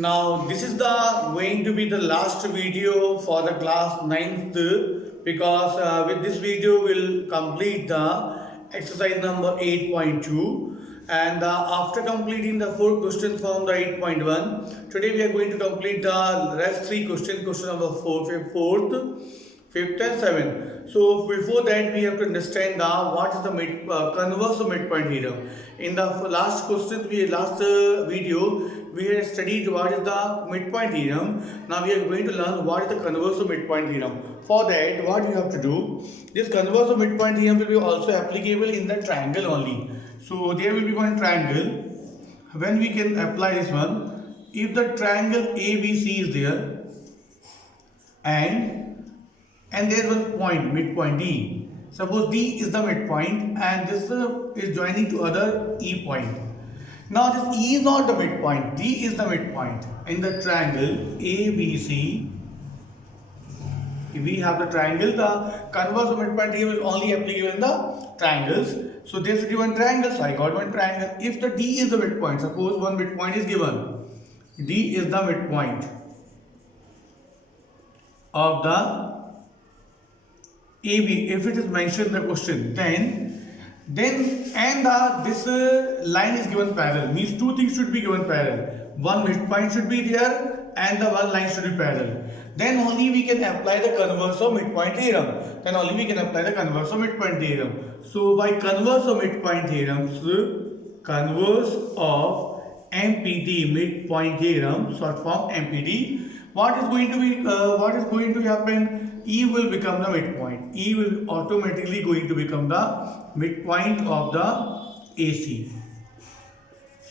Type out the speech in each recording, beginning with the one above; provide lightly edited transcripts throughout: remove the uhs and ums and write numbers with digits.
Now this is the going to be the last video for the class 9th, because with this video we'll complete the exercise number 8.2, and after completing the 4 questions from the 8.1, today we are going to complete the rest 3 questions, question number 4th, 5th and 7th. So before that we have to understand what is the converse of midpoint theorem. In the last video we had studied what is the midpoint theorem. Now we are going to learn what is the converse of midpoint theorem. For that, what you have to do, this converse of midpoint theorem will be also applicable in the triangle only. So there will be one triangle. When we can apply this one, if the triangle ABC is there and there is one point, midpoint D. Suppose D is the midpoint and this is joining to other E point. Now this E is not the midpoint, D is the midpoint. In the triangle ABC, if we have the triangle, the converse of midpoint here is only applicable in the triangles. So there should be one triangle, so I got one triangle. If the D is the midpoint, suppose one midpoint is given, D is the midpoint of the AB, if it is mentioned in the question, then this line is given parallel, means two things should be given parallel. One midpoint should be there and the one line should be parallel. Then only we can apply the converse of midpoint theorem. So by converse of midpoint theorems, converse of MPT, midpoint theorem, short form MPT, what is going to happen? E will become the midpoint. E will automatically going to become the midpoint of the AC.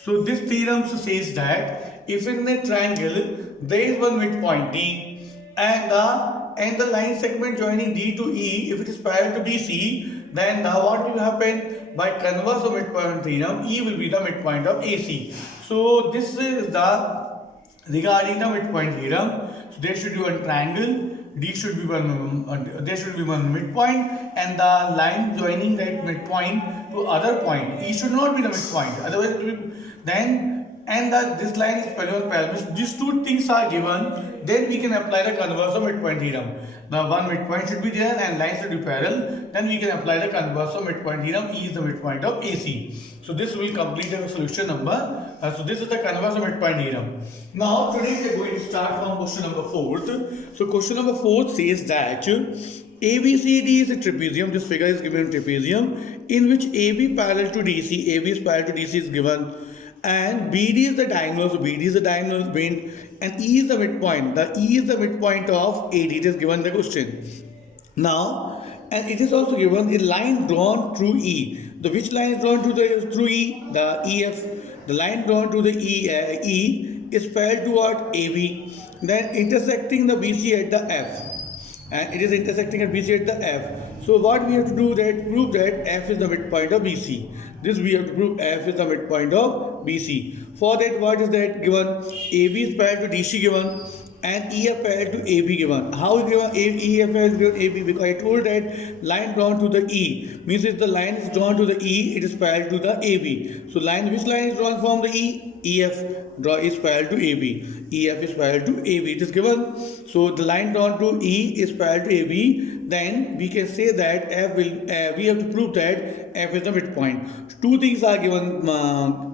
So this theorem says that if in a triangle there is one midpoint D and the line segment joining D to E, if it is parallel to DC, then now what will happen? By converse of midpoint theorem, E will be the midpoint of AC. So this is the regarding the midpoint theorem. So there should be one triangle, D should be there should be one midpoint, and the line joining that midpoint to other point, E should not be the midpoint, otherwise it will be, this line is parallel. These two things are given, then we can apply the converse of midpoint theorem. The one midpoint should be there and line should be parallel, then we can apply the converse of midpoint theorem. E is the midpoint of AC. So this will complete the solution number. So this is the converse of midpoint theorem. Now today we are going to start from question number 4th. So question number 4 says that ABCD is a trapezium. This figure is given trapezium in which AB parallel to DC, AB is parallel to DC is given, and BD is the diagonal. So BD is the diagonal bend, and E is the midpoint. The E is the midpoint of AD. It is given the question. Now, and it is also given a line drawn through E. The which line is drawn through E? The EF. The line drawn to the E is parallel to what? AB. Then intersecting the BC at the F. And it is intersecting at BC at the F. So what we have to do that prove that F is the midpoint of BC. This we have to prove F is the midpoint of BC. For that, what is that given? AB is parallel to DC given and EF parallel to AB given. How given EF parallel to AB? Because I told that line drawn to the E means if the line is drawn to the E, it is parallel to the AB. So which line is drawn from the E? EF is parallel to AB. EF is parallel to AB. It is given. So the line drawn to E is parallel to AB. Then we can say that F will. We have to prove that F is the midpoint. Two things are given.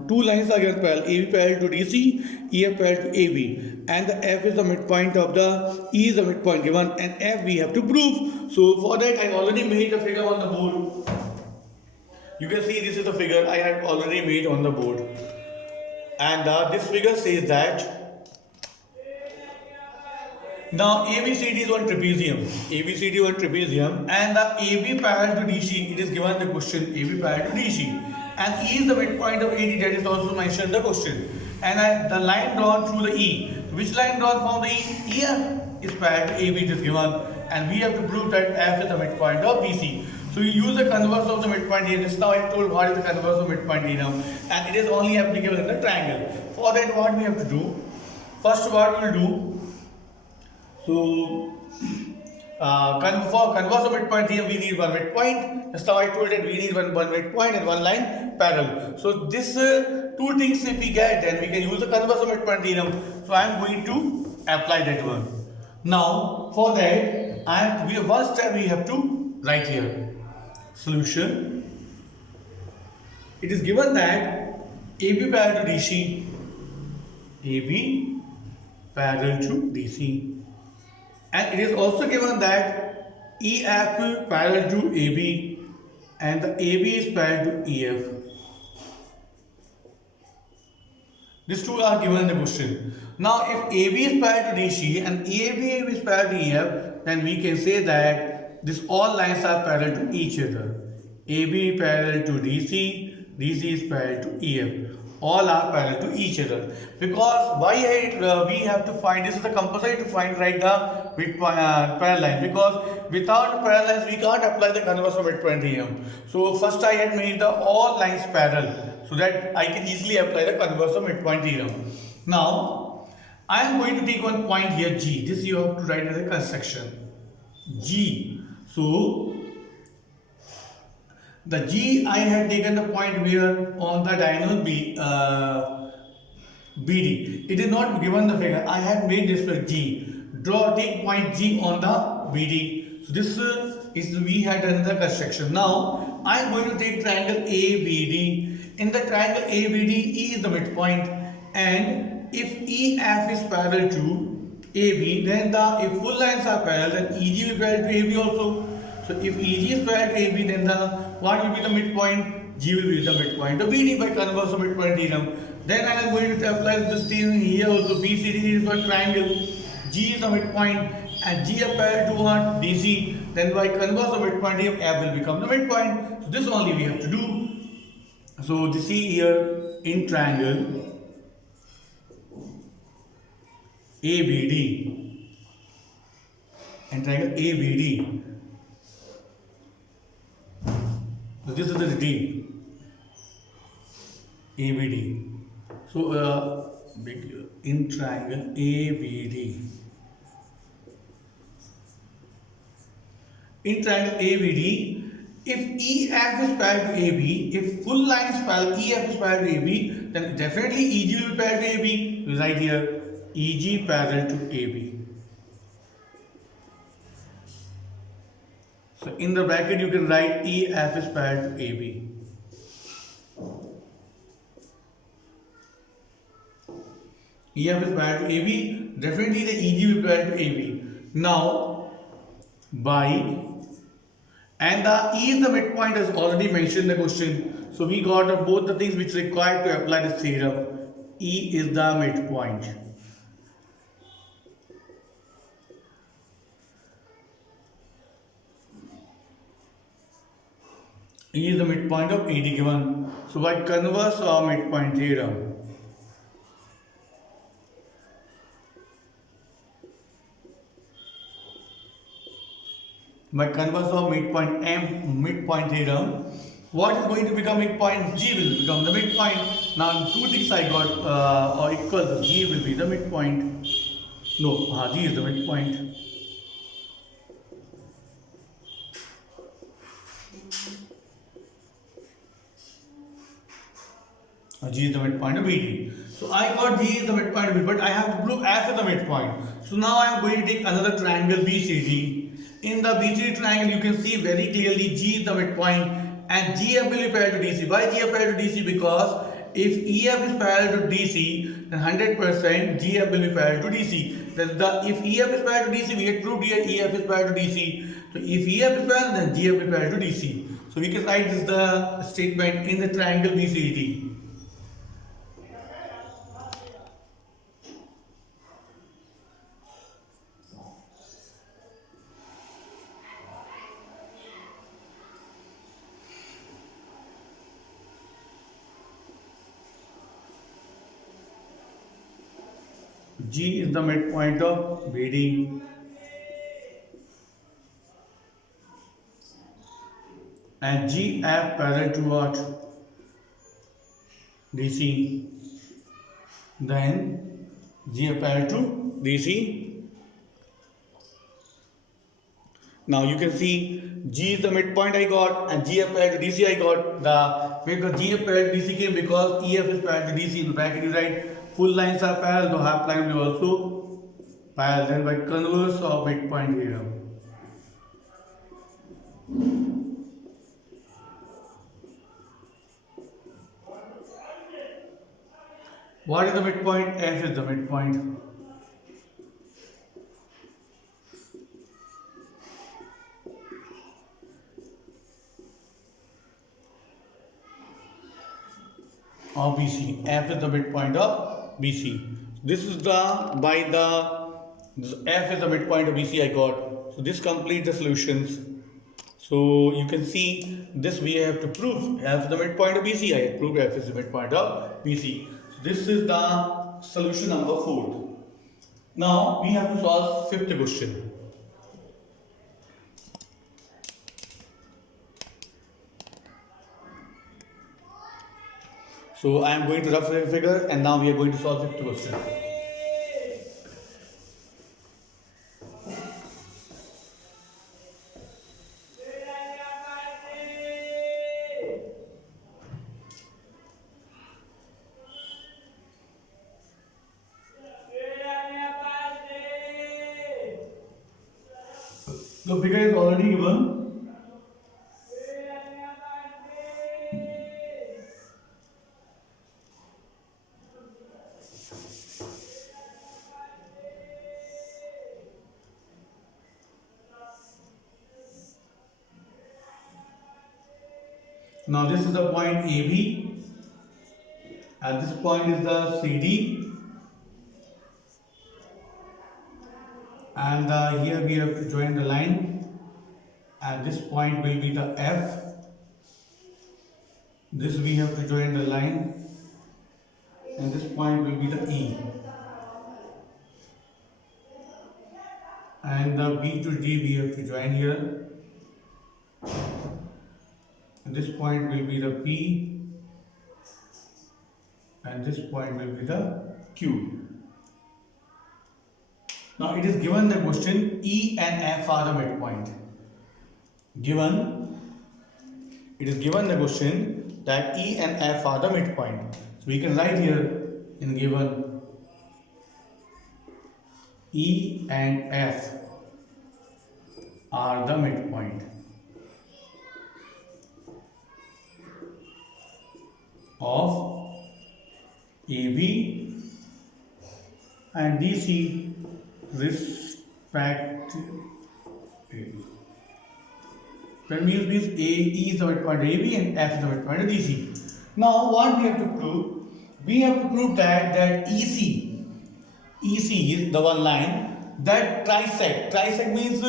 Two lines are given parallel. AB parallel to DC, EF parallel to AB, and the F is the midpoint of the E is the midpoint given, and F we have to prove. So for that, I already made the figure on the board. You can see this is the figure I have already made on the board, and this figure says that. Now ABCD is one trapezium. ABCD is one trapezium, and the AB parallel to DC. It is given the question AB parallel to DC, and E is the midpoint of AD. That is also mentioned in the question. And the line drawn through the E. Which line drawn from the E? EF is parallel to AB. It is given, and we have to prove that F is the midpoint of BC. So we use the converse of the midpoint theorem. Just now I told what is the converse of midpoint theorem, and it is only applicable in the triangle. For that, what we have to do? First, what we will do? So For converse of midpoint theorem, we need one midpoint. Just now I told that we need one midpoint and one line parallel. So this two things if we get, then we can use the converse of midpoint theorem. So I am going to apply that one. Now for that, one step we have to write here. Solution. It is given that AB parallel to DC, AB parallel to DC. And it is also given that EF parallel to AB and the AB is parallel to EF. These two are given in the question. Now if AB is parallel to DC and EAB is parallel to EF, then we can say that this all lines are parallel to each other. AB parallel to DC, DC is parallel to EF. All are parallel to each other. Because why we have to find, this is the compulsory to find right the midpoint parallel line, because without parallel lines we can't apply the converse of midpoint theorem. So first I had made the all lines parallel so that I can easily apply the converse of midpoint theorem. Now I am going to take one point here G. This you have to write as a construction G. So the G I had taken the point where on the diagonal BD. It is not given the figure. I have made this for G. Take point G on the BD. So this is we had done the construction. Now I am going to take triangle ABD. In the triangle ABD, E is the midpoint, and if EF is parallel to AB, then if full lines are parallel, then EG will be parallel to AB also. So if EG is parallel to AB, then what will be the midpoint? G will be the midpoint of BD by converse of midpoint theorem. Then I am going to apply this theorem here also. BCD is a triangle. G is the midpoint and G is parallel to what? DC. Then by converse of midpoint theorem, F will become the midpoint. So this only we have to do. So this see here in triangle ABD and triangle ABD. So this is the D, ABD. So in triangle ABD. In triangle ABD, if EF is parallel to AB, if full line is parallel, EF is parallel to AB, then definitely EG will be parallel to AB. We write here EG parallel to AB. So in the bracket you can write EF is parallel to AB. EF is parallel to AB, definitely the EG will be parallel to AB. Now, and the E is the midpoint as already mentioned in the question. So we got both the things which required to apply this theorem. E is the midpoint. E is the midpoint of AD given. So by converse of midpoint theorem, midpoint theorem, what is going to become midpoint? G will become the midpoint. Now two things I got or equal. G will be the midpoint. No, G is the midpoint. G is the midpoint of BD. So I got G is the midpoint of BD, but I have to prove F is the midpoint. So now I am going to take another triangle BCD. In the BCD triangle, you can see very clearly G is the midpoint and GF will be parallel to DC. Why GF parallel to DC? Because if EF is parallel to DC, then 100% GF will be parallel to DC. If EF is parallel to DC, we had proved here EF is parallel to DC. So if EF is parallel, then GF will be parallel to DC. So we can write this the statement in the triangle BCD. G is the midpoint of BD and GF parallel to what? DC. Then GF parallel to DC. Now you can see G is the midpoint I got and GF parallel to DC I got. The because GF parallel to DC came because EF is parallel to DC. In the bracket you write full lines are parallel, so half line will also parallel. Then by converse of midpoint theorem. What is the midpoint? F is the midpoint. Of BC. F is the midpoint of BC. This is F is the midpoint of BC I got. So this completes the solutions. So you can see this we have to prove F is the midpoint of BC. I have proved F is the midpoint of BC. So this is the solution number 4. Now we have to solve fifth question. So I am going to rough figure and now we are going to solve fifth question. The figure is already given. Now this is the point AB, and this point is the CD, and here we have to join the line, and this point will be the F. This we have to join the line, and this point will be the E, and the B to D we have to join here. And this point will be the P, and this point will be the Q. Now it is given the question E and F are the midpoint. It is given the question that E and F are the midpoint. So we can write here in given E and F are the midpoint of AB and DC respectively. That means E is the midpoint of AB and F is the midpoint of DC. Now what we have to prove? We have to prove that EC is the one line that trisect means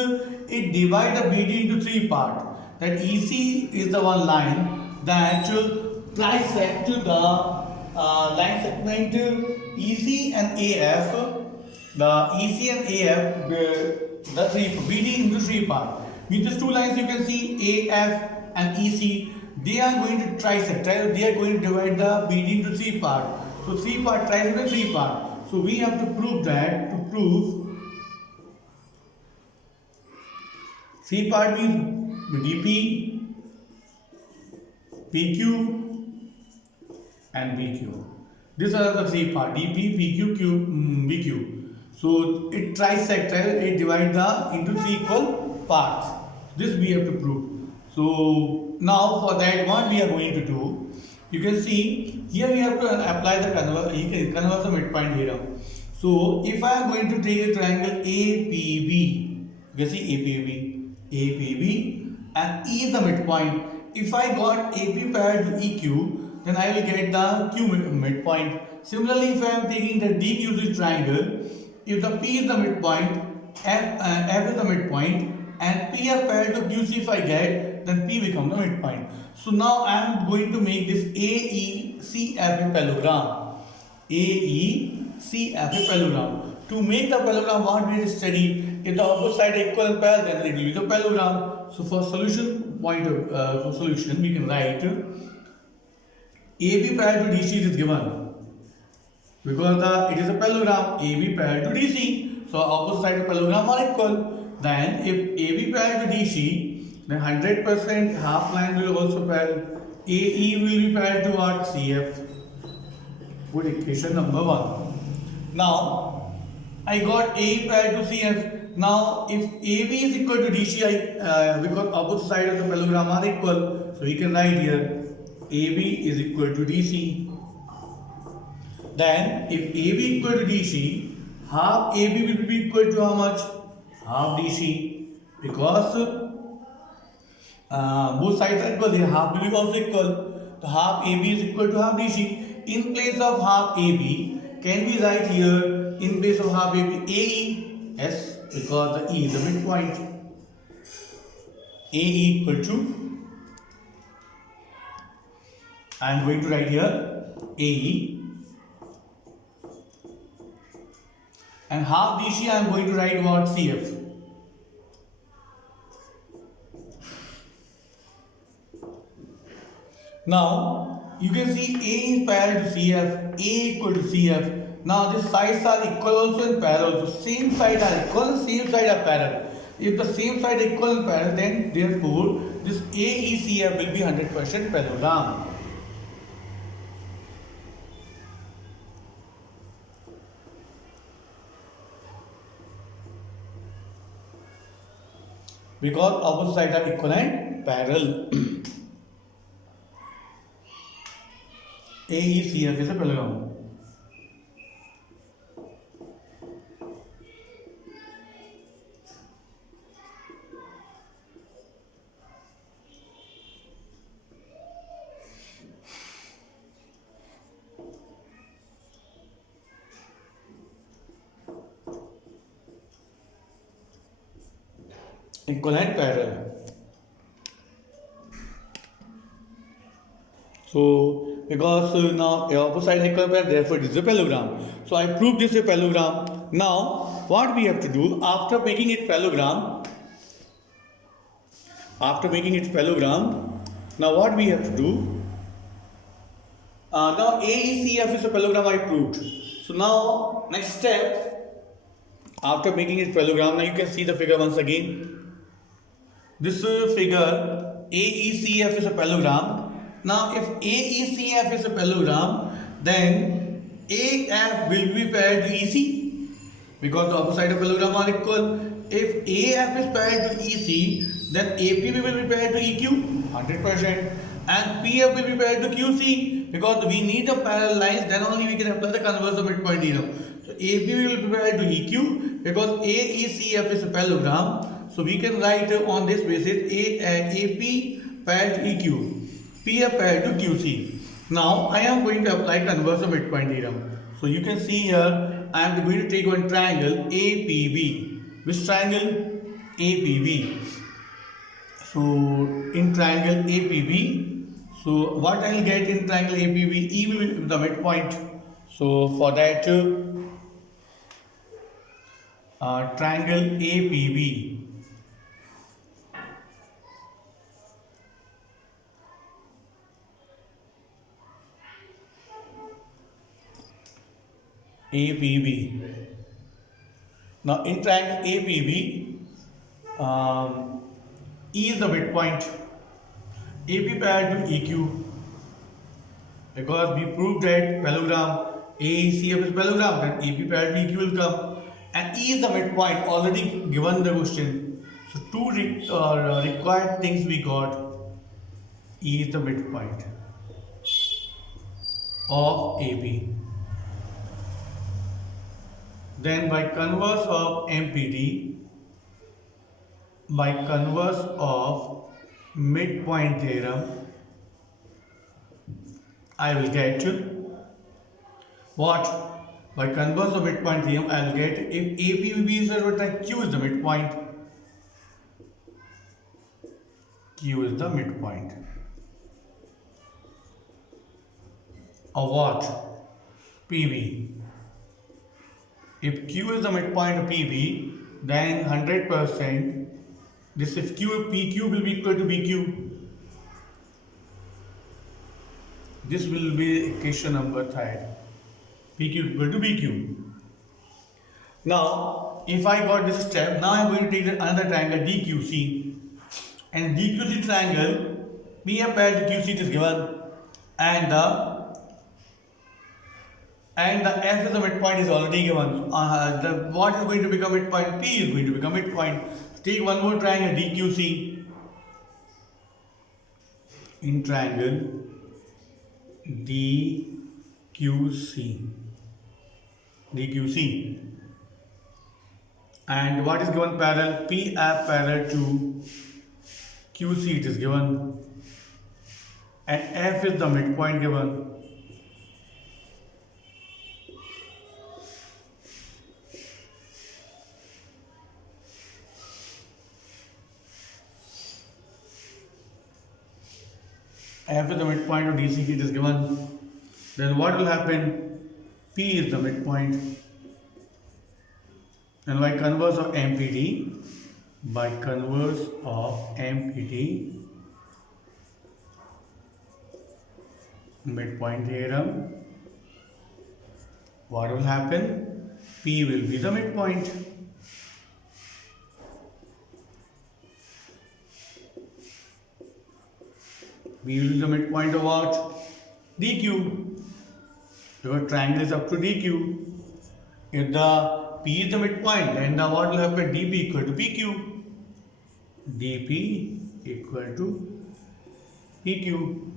it divides the BD into 3 parts. That EC is the one line that trisect the line segment EC and AF. The EC and AF, the BD into 3 parts. With these 2 lines you can see AF and EC, they are going to trisect. They are going to divide the BD into 3 parts. So 3 parts trisect and 3 parts. So we have to prove that. To prove 3 part means DP, PQ and BQ. These are the 3 parts: DP, PQ, BQ. So it trisect, it divides into 3 equal parts. This we have to prove. So now for that, what we are going to do, you can see here we have to apply the converse of midpoint theorem. So if I am going to take a triangle APB, you can see APB and E is the midpoint. If I got AP parallel to EQ, then I will get the Q midpoint. Similarly, if I am taking the DQC triangle, if the P is the midpoint, F is the midpoint, and PF parallel to QC if I get, then P becomes the midpoint. So now I am going to make this AECF parallelogram. AECF parallelogram. To make the parallelogram, what we study, if the opposite side are equal and parallel, then it will be the parallelogram. So for solution we can write AB parallel to DC is given. Because it is a parallelogram, AB parallel to DC. So opposite side of parallelogram are equal. then if AB parallel to DC, then 100% half line will also parallel. AE will be parallel to what? CF. Good, equation number 1. Now, I got AE parallel to CF. Now, if AB is equal to DC, because opposite side of the parallelogram are equal, so we can write here AB is equal to DC. Then, if AB equal to DC, half AB will be equal to how much? Half DC. Because both sides are equal, the half will be also equal. So, half AB is equal to half DC. In place of half AB, can we write here, in place of half AB, AE? Yes, because the E is the midpoint. AE equal to, I am going to write here AE, and half DC I am going to write what? CF. Now you can see A is parallel to CF, A equal to CF. Now these sides are equal also in parallel. So same side are equal, same side are parallel. If the same side are equal and parallel, then therefore this AECF will be 100% parallelogram. Because opposite sides are equal and parallel. AECF is a parallelogram. Equal and parallel. So, because now opposite side equal parallel, therefore it is a parallelogram. So I proved this is a parallelogram. Now, what we have to do after making it parallelogram? Now what we have to do? Now AECF is a parallelogram I proved. So now next step, after making it parallelogram, now you can see the figure once again. This figure AECF is a parallelogram. Now if AECF is a parallelogram, then AF will be parallel to EC, because the opposite of parallelogram are equal. If AF is parallel to EC, then AP will be parallel to EQ 100%, and PF will be parallel to QC, because we need the parallel lines, then only we can apply the converse of midpoint theorem. So AP will be parallel to EQ because AECF is a parallelogram. So we can write on this basis AP parallel to EQ, PF parallel to QC. Now I am going to apply converse of midpoint theorem. So you can see here I am going to take one triangle APB. Which triangle? APB. So in triangle APB, so what I will get in triangle APB? E will be the midpoint. So for that triangle APB, Now in triangle APB, E is the midpoint. AP parallel to EQ, because we proved that parallelogram AECF is parallelogram, then AP parallel to EQ will come, and E is the midpoint already given the question. So two required things we got. E is the midpoint of AB. Then by converse of MPD, by converse of midpoint theorem, I will get what? By converse of midpoint theorem, I will get if APB is the Q is the midpoint. Q is the midpoint of what? PB. If Q is the midpoint of PB, then 100%. This if PQ will be equal to BQ. This will be equation number 3. PQ equal to BQ. Now, if I got this step, now I am going to take another triangle DQC. And DQC triangle, P a pair QC is given, and the F is the midpoint is already given. What is going to become midpoint? P is going to become midpoint. Take one more triangle DQC. In triangle DQC, and what is given parallel? PF parallel to QC it is given, and F is the midpoint given. F is the midpoint of DCQ it is given. Then what will happen? P is the midpoint. And by converse of MPD, midpoint theorem, what will happen? P will be the midpoint. P will be the midpoint of what? DQ. Your triangle is up to DQ. If the P is the midpoint, then what will happen? DP equal to PQ. DP equal to PQ.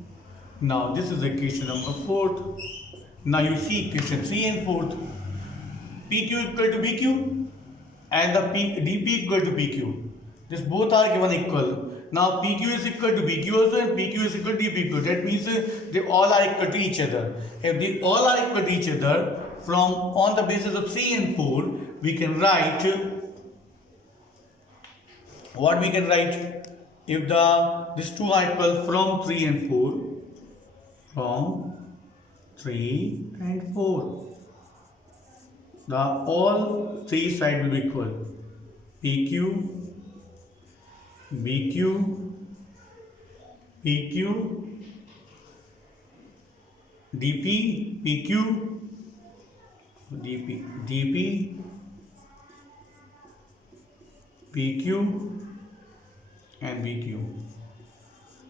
Now this is equation number 4. Now you see equation 3 and 4. PQ equal to PQ and the DP equal to PQ. This both are given equal. Now PQ is equal to PQ also and PQ is equal to DP equal. That means they all are equal to each other. If they all are equal to each other, from on the basis of 3 and 4, we can write what we can write. If these two are equal from 3 and 4, from 3 and 4, all three sides will be equal. PQ, BQ, PQ, DP, PQ, DP, PQ and BQ.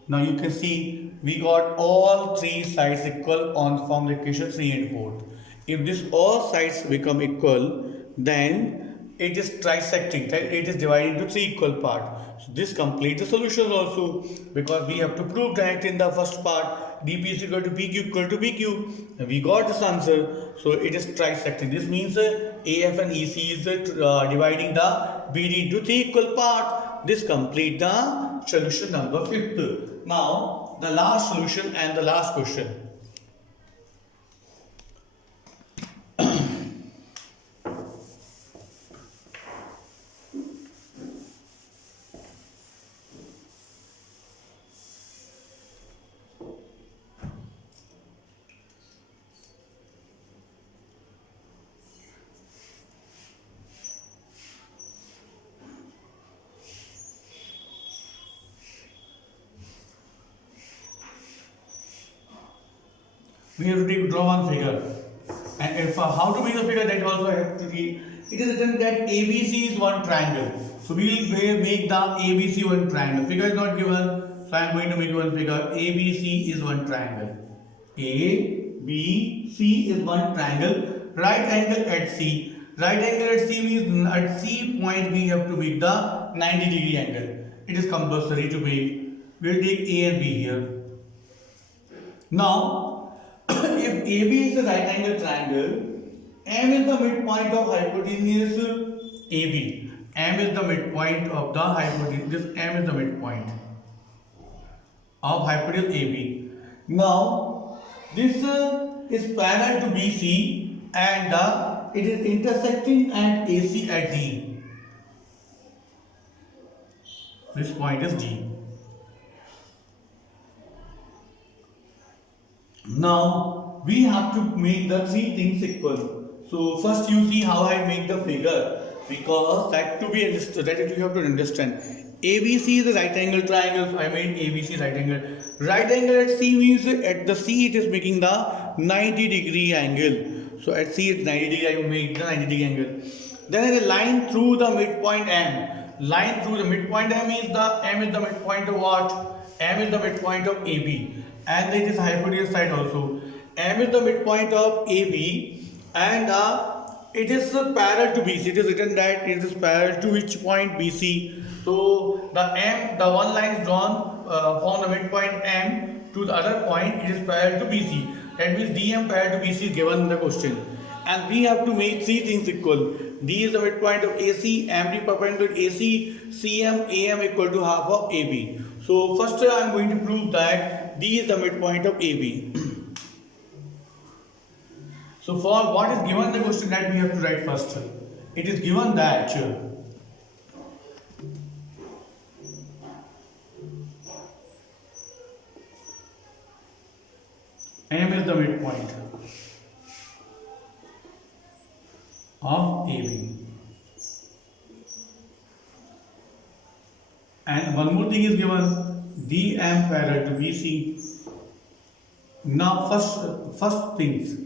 Now you can see we got all three sides equal on from the equation 3 and 4. If this all sides become equal, then it is trisecting, it is divided into 3 equal parts. So this completes the solutions also, because we have to prove that in the first part DP is equal to PQ equal to BQ. And we got this answer, so it is trisecting. This means AF and EC is dividing the BD into 3 equal parts. This completes the solution number 5th. Now the last solution and the last question. We have to draw one figure, and if how to make the figure, that also have to be. It is written that ABC is one triangle, so we will make the ABC one triangle. Figure is not given, so I am going to make one figure. ABC is one triangle. ABC is one triangle. Right angle at C. Right angle at C means at C point we have to make the 90-degree angle. It is compulsory to make. We will take A and B here. Now, if AB is a right angle triangle, M is the midpoint of hypotenuse AB. M is the midpoint of the hypotenuse. This M is the midpoint of hypotenuse AB. Now, this is parallel to BC and it is intersecting at AC at D. This point is D. Now we have to make the three things equal. So first you see how I make the figure, because that to be understood, that you have to understand. ABC is a right angle triangle, so I made ABC right angle. Right angle at C means at the C it is making the 90-degree angle. So at C it's 90 degree, I will make the 90-degree angle. Then is a line through the midpoint M. Line through the midpoint M is the midpoint of what? M is the midpoint of AB, and it is hypotenuse side also. M is the midpoint of AB, and it is parallel to BC. It is written that it is parallel to which point? BC. So the one line is drawn from the midpoint M to the other point. It is parallel to BC. That means DM parallel to BC is given in the question. And we have to make three things equal. D is the midpoint of AC, MD perpendicular to AC, CM, AM equal to half of AB. So first I am going to prove that D is the midpoint of AB. So for what is given in the question, that we have to write first. It is given that M is the midpoint of AB. And one more thing is given, DM parallel to BC. Now first things,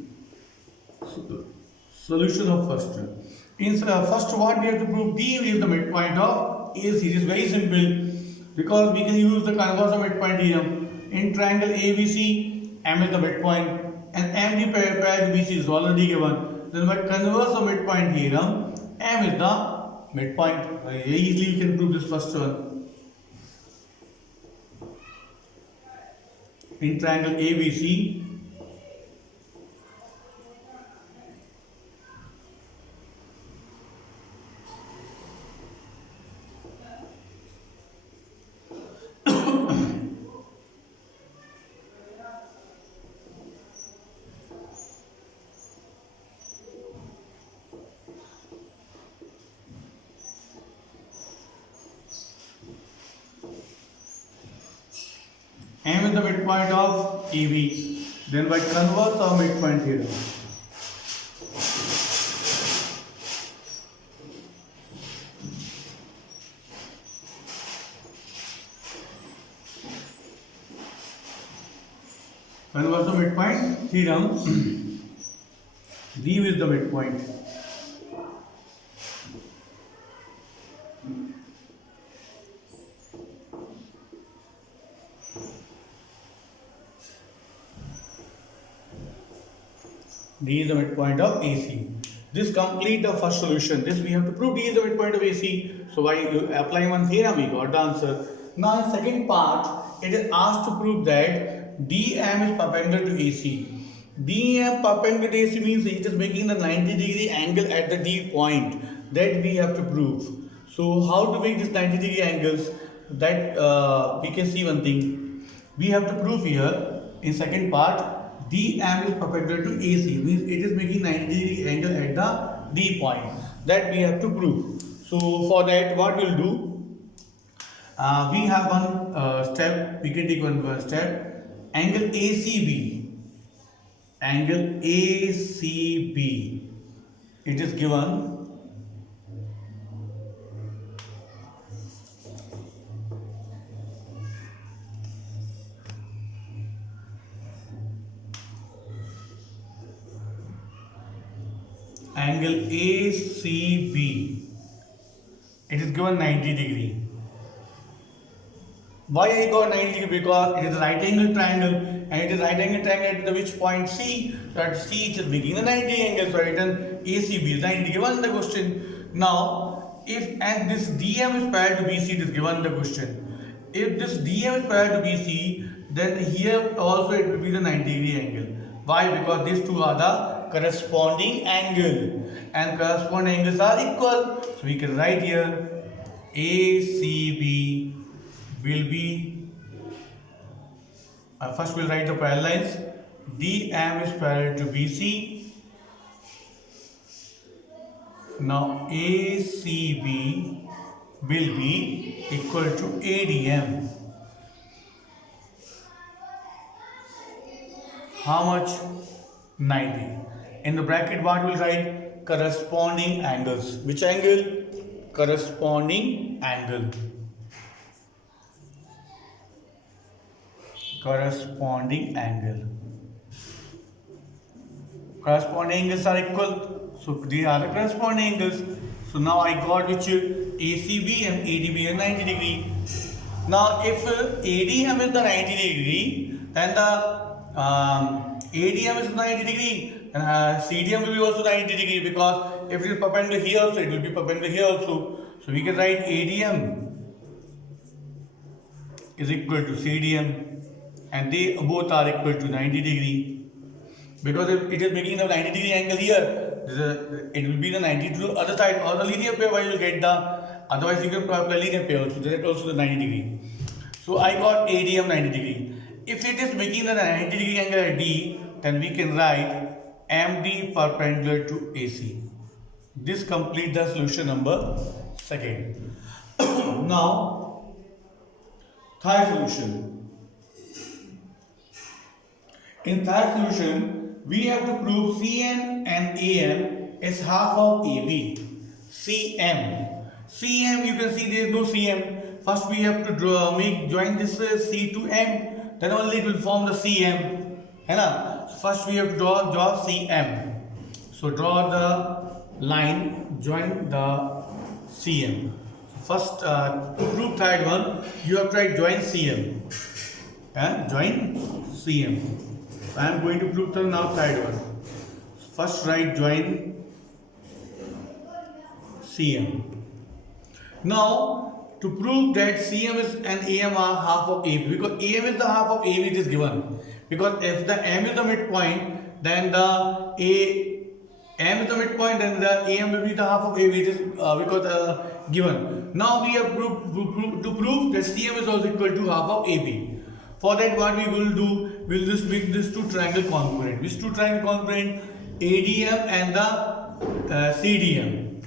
solution of first. In first what we have to prove, D is the midpoint of AC. It is very simple because we can use the converse of midpoint theorem. In triangle ABC, M is the midpoint and MD parallel to BC is already given. Then by converse of midpoint theorem, M is the midpoint. Very easily you can prove this first one. In triangle ABC, M is the midpoint of AB. Then by converse of midpoint theorem, converse of midpoint theorem, D is the midpoint. D is the midpoint of AC. This complete the first solution. This we have to prove D is the midpoint of AC. So by applying one theorem, we got the answer. Now in second part, it is asked to prove that DM is perpendicular to AC. DM perpendicular to AC means it is making the 90-degree angle at the D point. That we have to prove. So how to make this 90-degree angles? That we can see one thing. We have to prove here in second part, DM is perpendicular to AC, means it is making 90-degree angle at the D point. That we have to prove. So for that, what we'll do, we have one step, we can take one step. Angle ACB, angle ACB, it is given angle ACB, it is given 90-degree. Why I got 90-degree? Because it is a right angle triangle and it is right angle triangle at the which point C. So at C it is making a 90 angle. So written ACB is 90 given the question. Now if and this DM is parallel to BC, it is given the question. If this DM is parallel to BC, then here also it will be the 90-degree angle. Why? Because these two are the corresponding angle and corresponding angles are equal. So we can write here ACB will be, first we'll write the parallel lines. DM is parallel to BC. Now ACB will be equal to ADM. How much? 90. In the bracket what we'll write? Corresponding angles. Which angle? Corresponding angle. Corresponding angle. Corresponding angles are equal. So they are the corresponding angles. So now I got which ACB and ADB are 90 degree. Now if ADM is the 90 degree, then the ADM is 90 degree, and CDM will be also 90 degree, because if it is perpendicular here also, it will be perpendicular here also. So we can write ADM is equal to CDM, and they both are equal to 90 degree. Because if it is making the 90 degree angle here, it will be the 90 to the other side, or the linear pair you will get the, otherwise you can apply linear pair also, that also the 90 degree. So I got ADM 90 degree. If it is making the 90 degree angle at D, then we can write MD perpendicular to AC. This completes the solution number 2. Now, third solution. In third solution, we have to prove CM and AM is half of AB. CM, you can see there is no CM. First we have to join this C to M, then only it will form the CM. First we have to draw CM. So draw the line, join the CM. First, to prove third one, you have to write join CM. Join CM. I am going to prove the now third one. First write join CM. Now to prove that CM is and AM are half of AB, because AM is the half of AB, it is given. Because if the M is the midpoint, then the M is the midpoint, then the AM will be the half of AB, it is because given. Now we have to prove that CM is also equal to half of AB. For that, what we will do, we will just make this two triangle congruent. Which two triangle congruent? ADM and the CDM.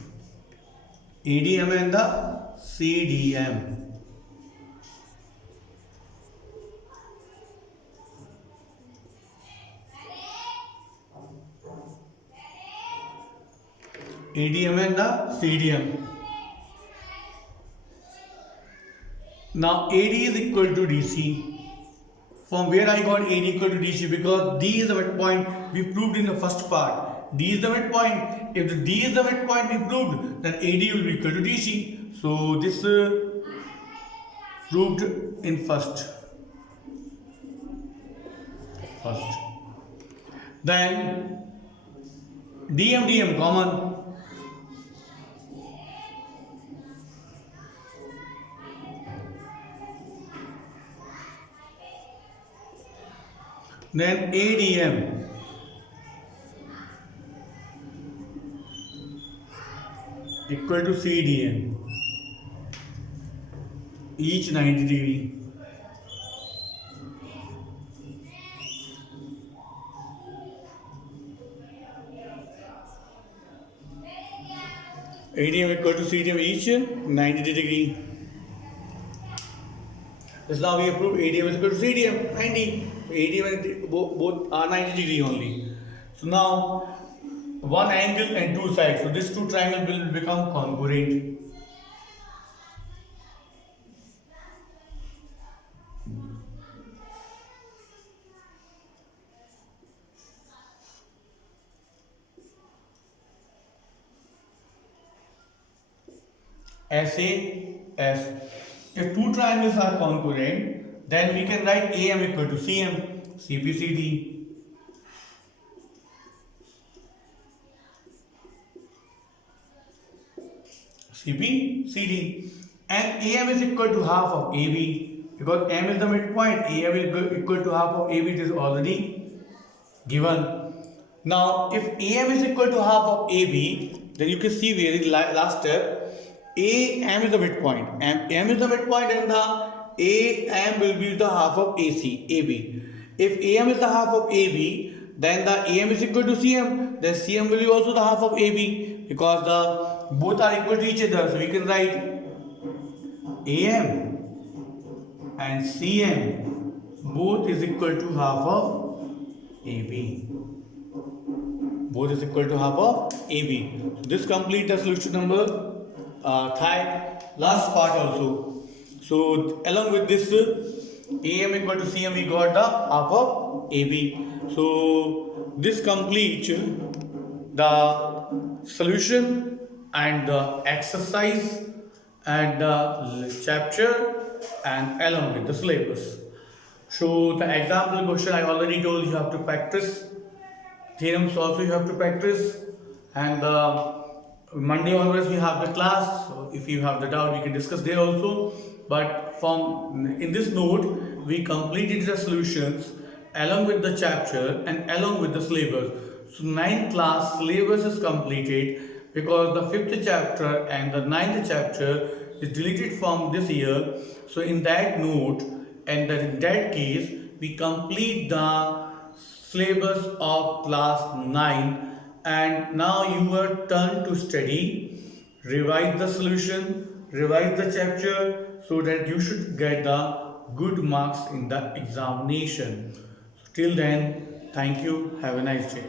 ADM and the CDM. ADM and the CDM. Now AD is equal to DC. From where I got AD equal to DC? Because D is the midpoint we proved in the first part. D is the midpoint. If the D is the midpoint we proved, then AD will be equal to DC. So this proved in first. Then DM common. Then ADM equal to CDM, each 90 degree. ADM equal to CDM, each 90 degree. Thus now we have proved ADM is equal to CDM, 90. ADM and both are 90 degree only. So now one angle and two sides. So this two triangle will become congruent. SAS. If two triangles are congruent, then we can write AM equal to CM, CPCD. CPCD. And AM is equal to half of AB, because M is the midpoint, AM is equal to half of AB, it is already given. Now if AM is equal to half of AB, then you can see where in last step, AM is the midpoint, M is the midpoint, and the AM will be the half of AB. If AM is the half of AB, then the AM is equal to CM, then CM will be also the half of AB, because the both are equal to each other. So we can write AM and CM both is equal to half of AB. Both is equal to half of AB. So this completes the solution number third, last part also. So along with this AM equal to CM, we got the half of AB. So this completes the solution and the exercise and the chapter and along with the syllabus. So the example question I already told you have to practice. Theorems also you have to practice, and Monday onwards we have the class. So if you have the doubt, we can discuss there also. But from in this note, we completed the solutions along with the chapter and along with the syllabus. So ninth class syllabus is completed because the fifth chapter and the ninth chapter is deleted from this year. So in that note, and in that case, we complete the syllabus of class 9, and now you are turned to study, revise the solution, revise the chapter so that you should get the good marks in the examination. Till then, thank you, have a nice day.